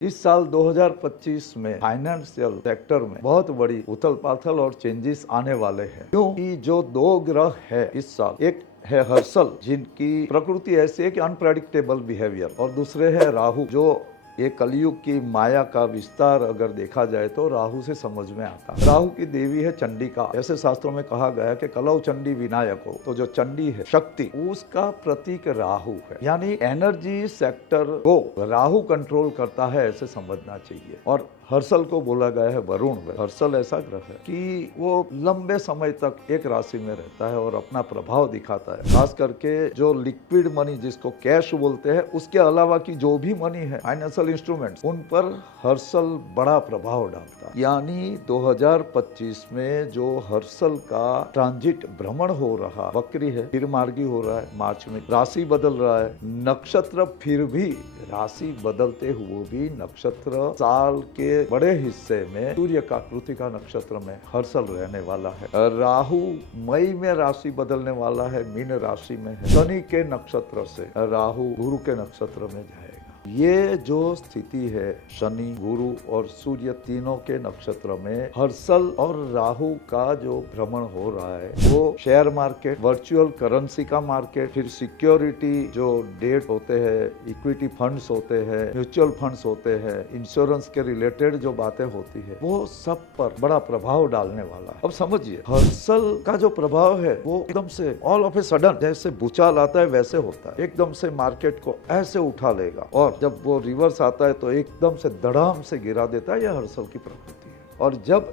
इस साल 2025 में फाइनेंशियल सेक्टर में बहुत बड़ी उथल पाथल और चेंजेस आने वाले हैं, क्योंकि जो दो ग्रह है इस साल, एक है हर्षल जिनकी प्रकृति ऐसी है कि अनप्रेडिक्टेबल बिहेवियर, और दूसरे है राहु जो ये कलयुग की माया का विस्तार अगर देखा जाए तो राहु से समझ में आता है। राहु की देवी है चंडिका। ऐसे शास्त्रों में कहा गया कि कलौ चंडी विनायक हो, तो जो चंडी है शक्ति, उसका प्रतीक राहु है। यानी एनर्जी सेक्टर को राहु कंट्रोल करता है, ऐसे समझना चाहिए। और हर्षल को बोला गया है वरुण। हर्षल ऐसा ग्रह है कि वो लंबे समय तक एक राशि में रहता है और अपना प्रभाव दिखाता है। खास करके जो लिक्विड मनी जिसको कैश बोलते हैं, उसके अलावा की जो भी मनी है, फाइनेंशियल इंस्ट्रूमेंट्स, उन पर हर्षल बड़ा प्रभाव डालता है। यानी 2025 में जो हर्षल का ट्रांजिट भ्रमण हो रहा, वक्री है, फिर मार्गी हो रहा है, मार्च में राशि बदल रहा है, नक्षत्र फिर भी राशि बदलते हुए भी नक्षत्र साल के बड़े हिस्से में सूर्य का कृतिका नक्षत्र में हर्षल रहने वाला है। राहु मई में राशि बदलने वाला है, मीन राशि में है। शनि के नक्षत्र से राहु गुरु के नक्षत्र में जाएगा। ये जो स्थिति है, शनि, गुरु और सूर्य तीनों के नक्षत्र में हर्षल और राहु का जो भ्रमण हो रहा है, वो शेयर मार्केट, वर्चुअल करेंसी का मार्केट, फिर सिक्योरिटी जो डेट होते हैं, इक्विटी फंड्स होते हैं, म्यूचुअल फंड्स होते हैं, इंश्योरेंस के रिलेटेड जो बातें होती है, वो सब पर बड़ा प्रभाव डालने वाला है। अब समझिए, हर्षल का जो प्रभाव है वो एकदम से ऑल ऑफ ए सडन, जैसे भूचाल आता है वैसे होता है, एकदम से मार्केट को ऐसे उठा लेगा, और जब वो रिवर्स आता है तो एकदम से धड़ाम से गिरा देता है। यह हर्षल की प्रकृति है। और जब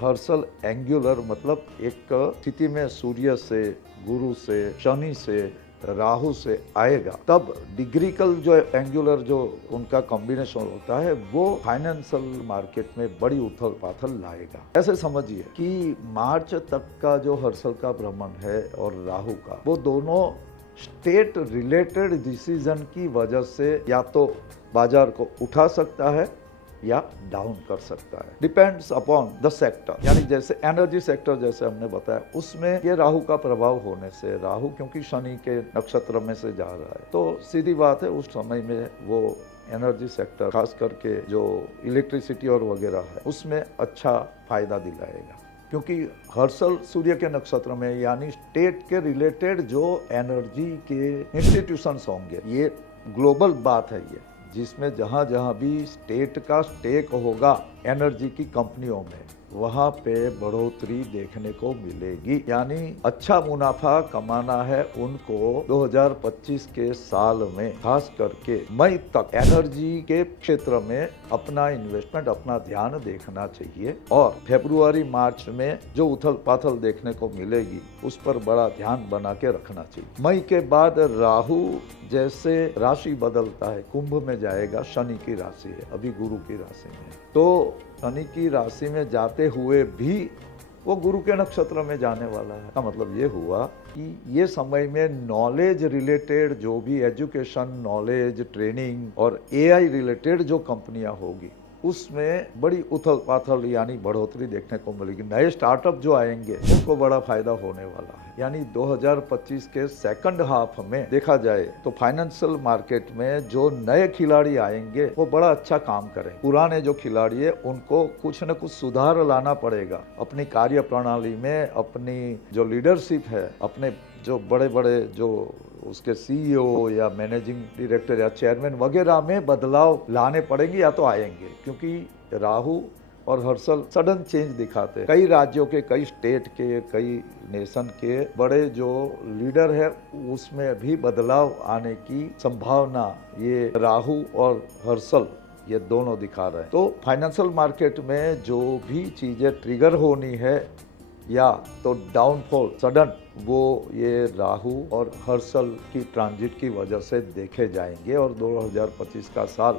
हर्षल एंगुलर मतलब एक स्थिति में सूर्य से, गुरु से, शनि से, राहु से आएगा, तब डिग्रिकल जो एंगुलर जो उनका कॉम्बिनेशन होता है, वो फाइनेंशियल मार्केट में बड़ी उथल पाथल लाएगा। ऐसे समझिए कि मार्च तक का जो हर्षल का भ्रमण है और राहु का, वो दोनों स्टेट रिलेटेड डिसीजन की वजह से या तो बाजार को उठा सकता है या डाउन कर सकता है, डिपेंड्स अपॉन द सेक्टर। यानी जैसे एनर्जी सेक्टर, जैसे हमने बताया, उसमें ये राहु का प्रभाव होने से, राहु क्योंकि शनि के नक्षत्र में से जा रहा है, तो सीधी बात है उस समय में वो एनर्जी सेक्टर, खास करके जो इलेक्ट्रिसिटी और वगैरह है, उसमें अच्छा फायदा दिलाएगा। क्योंकि हर्षल सूर्य के नक्षत्र में, यानी स्टेट के रिलेटेड जो एनर्जी के इंस्टीट्यूशंस होंगे, ये ग्लोबल बात है ये, जिसमें जहाँ जहाँ भी स्टेट का स्टेक होगा एनर्जी की कंपनियों में, वहाँ पे बढ़ोतरी देखने को मिलेगी। यानी अच्छा मुनाफा कमाना है उनको 2025 के साल में, खास करके मई तक एनर्जी के क्षेत्र में अपना इन्वेस्टमेंट, अपना ध्यान देखना चाहिए। और फरवरी मार्च में जो उथल पाथल देखने को मिलेगी, उस पर बड़ा ध्यान बना के रखना चाहिए। मई के बाद राहु जैसे राशि बदलता है, कुंभ में जाएगा, शनि की राशि है, अभी गुरु की राशि में, तो शनि की राशि में जाते हुए भी वो गुरु के नक्षत्र में जाने वाला है। का मतलब ये हुआ कि ये समय में नॉलेज रिलेटेड जो भी एजुकेशन, नॉलेज, ट्रेनिंग और AI रिलेटेड जो कंपनियां होगी, उसमें बड़ी उथल पाथल यानी बढ़ोतरी देखने को मिलेगी। नए स्टार्टअप जो आएंगे उनको बड़ा फायदा होने वाला है। यानी 2025 के सेकंड हाफ में देखा जाए तो फाइनेंशियल मार्केट में जो नए खिलाड़ी आएंगे वो बड़ा अच्छा काम करेंगे। पुराने जो खिलाड़ी है उनको कुछ न कुछ सुधार लाना पड़ेगा अपनी कार्य प्रणाली में, अपनी जो लीडरशिप है, अपने जो बड़े बड़े जो उसके CEO या मैनेजिंग डायरेक्टर या चेयरमैन वगैरह में बदलाव लाने पड़ेंगे या तो आएंगे, क्योंकि राहु और हर्षल सडन चेंज दिखाते हैं। कई राज्यों के, कई स्टेट के, कई नेशन के बड़े जो लीडर है, उसमें भी बदलाव आने की संभावना ये राहु और हर्षल ये दोनों दिखा रहे हैं। तो फाइनेंशियल मार्केट में जो भी चीजें ट्रिगर होनी है या तो डाउनफॉल सडन, वो ये राहु और हर्षल की ट्रांजिट की वजह से देखे जाएंगे। और 2025 का साल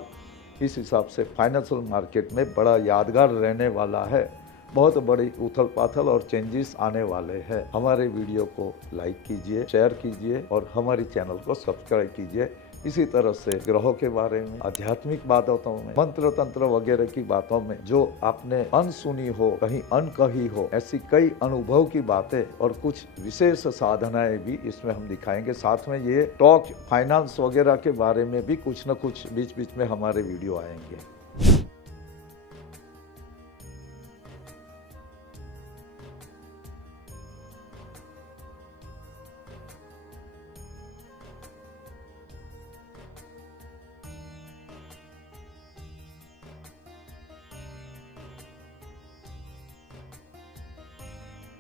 इस हिसाब से फाइनेंशियल मार्केट में बड़ा यादगार रहने वाला है। बहुत बड़ी उथल पाथल और चेंजेस आने वाले हैं। हमारे वीडियो को लाइक कीजिए, शेयर कीजिए और हमारी चैनल को सब्सक्राइब कीजिए। इसी तरह से ग्रहों के बारे में, आध्यात्मिक बातों में, मंत्र तंत्र वगैरह की बातों में जो आपने अनसुनी हो, कहीं अनकही हो, ऐसी कई अनुभव की बातें और कुछ विशेष साधनाएं भी इसमें हम दिखाएंगे। साथ में ये टॉक फाइनेंस वगैरह के बारे में भी कुछ न कुछ बीच बीच में हमारे वीडियो आएंगे। है।